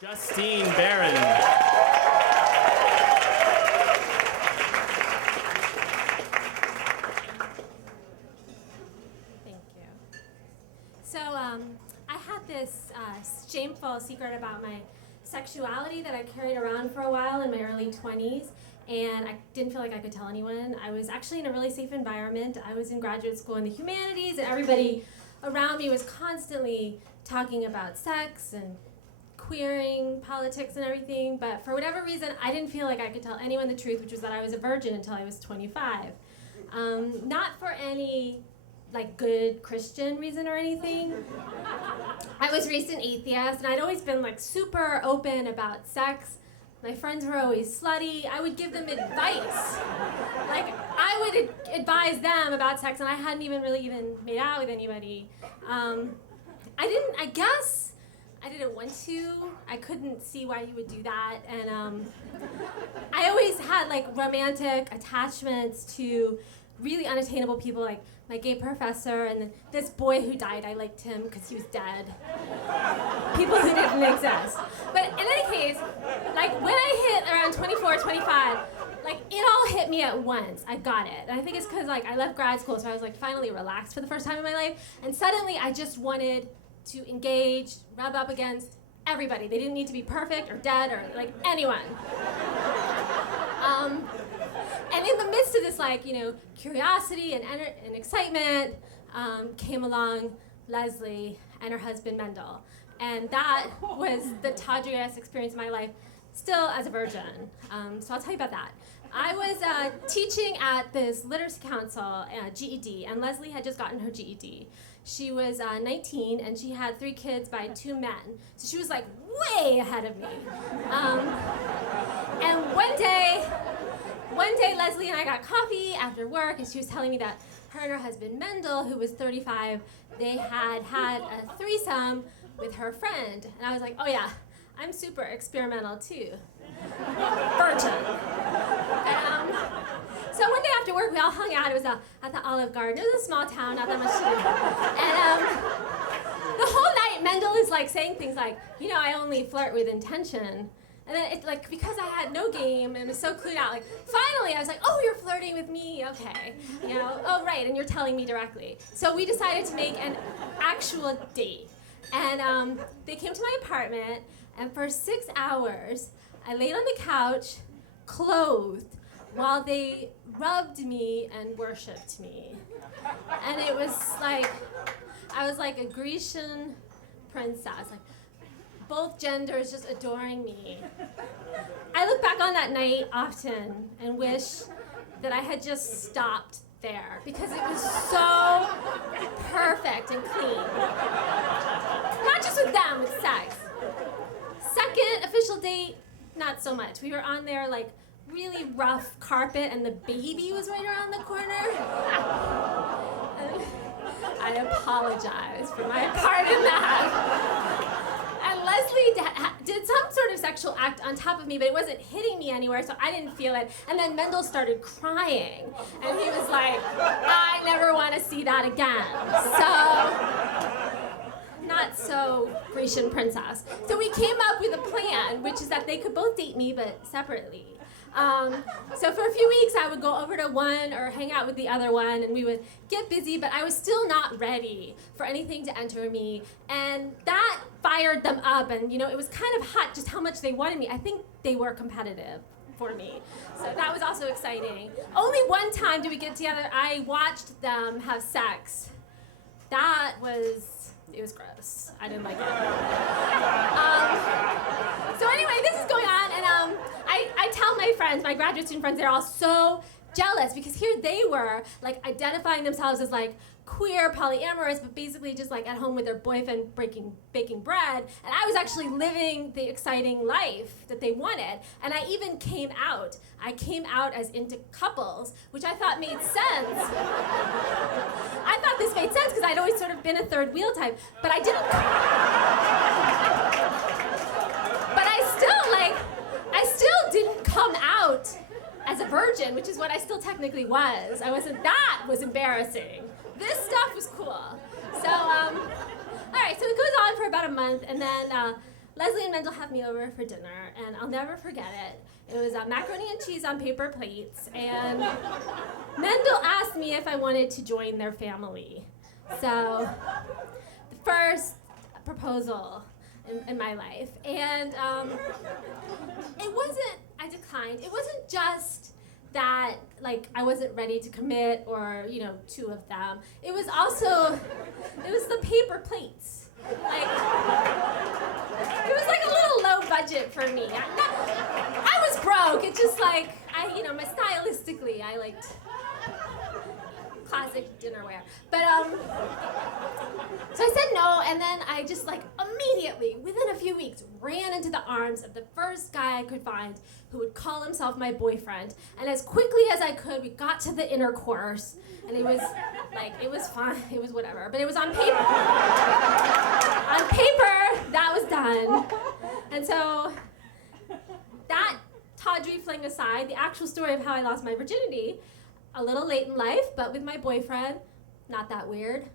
Justine Barron. Thank you. So I had this shameful secret about my sexuality that I carried around for a while in my early 20s, and I didn't feel like I could tell anyone. I was actually in a really safe environment. I was in graduate school in the humanities, and everybody around me was constantly talking about sex and queering, politics, and everything, but for whatever reason, I didn't feel like I could tell anyone the truth, which was that I was a virgin until I was 25. Not for any good Christian reason or anything. I was raised an atheist, and I'd always been super open about sex. My friends were always slutty. I would give them advice. I would advise them about sex, and I hadn't even made out with anybody. I didn't want to. I couldn't see why you would do that. And I always had romantic attachments to really unattainable people, like my gay professor and this boy who died. I liked him because he was dead. People who didn't exist. But in any case, when I hit around 24, 25, it all hit me at once. I got it. And I think it's because I left grad school, so I was finally relaxed for the first time in my life. And suddenly I just wanted to engage, rub up against everybody. They didn't need to be perfect or dead or anyone. And in the midst of this curiosity and excitement came along Leslie and her husband Mendel. And that was the tawdriest experience of my life, still as a virgin. So I'll tell you about that. I was teaching at this literacy council, GED, and Leslie had just gotten her GED. She was 19, and she had 3 kids by 2 men. So she was way ahead of me. And one day Leslie and I got coffee after work, and she was telling me that her and her husband Mendel, who was 35, they had a threesome with her friend. And I was like, oh yeah, I'm super experimental too. Virgin. And, so one day after work, we all hung out. It was at the Olive Garden. It was a small town, not that much to do. And the whole night, Mendel is saying things I only flirt with intention. And then because I had no game and was so clued out, finally I was like, oh, you're flirting with me, okay. Oh right, and you're telling me directly. So we decided to make an actual date. And they came to my apartment, and for 6 hours, I laid on the couch, clothed, while they rubbed me and worshipped me. And it was I was like a Grecian princess, both genders just adoring me. I look back on that night often and wish that I had just stopped there, because it was so perfect and clean. Not just with them, with sex. Second official date, not so much. We were on their really rough carpet, and the baby was right around the corner. I apologize for my part in that. And Leslie did some sort of sexual act on top of me, but it wasn't hitting me anywhere, so I didn't feel it. And then Mendel started crying, and he was like, I never want to see that again. So, not so Grecian princess. So we came up with a plan, which is that they could both date me, but separately. So for a few weeks, I would go over to one or hang out with the other one, and we would get busy, but I was still not ready for anything to enter me. And that fired them up, and it was kind of hot just how much they wanted me. I think they were competitive for me. So that was also exciting. Only one time did we get together. I watched them have sex. It was gross. I didn't like it. So anyway, this is going on, and I tell my friends, my graduate student friends, they're all so jealous, because here they were, identifying themselves as queer, polyamorous, but basically just at home with their boyfriend baking bread, and I was actually living the exciting life that they wanted. And I even came out. I came out as into couples, which I thought made sense. I thought this made sense because I'd always sort of been a third wheel type, but I didn't. But I still didn't come out as a virgin, which is what I still technically was. That was embarrassing. This stuff was cool. So, all right, so it goes on for about a month, and then Leslie and Mendel have me over for dinner, and I'll never forget it. It was macaroni and cheese on paper plates, and Mendel asked me if I wanted to join their family. So, the first proposal in my life. And it wasn't, I declined. It wasn't just that, like, I wasn't ready to commit or, you know, two of them. It was also, it was the paper plates. Like, it was like a little low budget for me. I was broke. It just like, stylistically, I liked classic dinnerware. But, so I said no, and then I just like immediately, within a few weeks, ran into the arms of the first guy I could find who would call himself my boyfriend. And as quickly as I could, we got to the intercourse, and it was like, it was fine, it was whatever, but it was on paper. On paper, that was done. And so, that tawdry fling aside, the actual story of how I lost my virginity, a little late in life, but with my boyfriend, not that weird.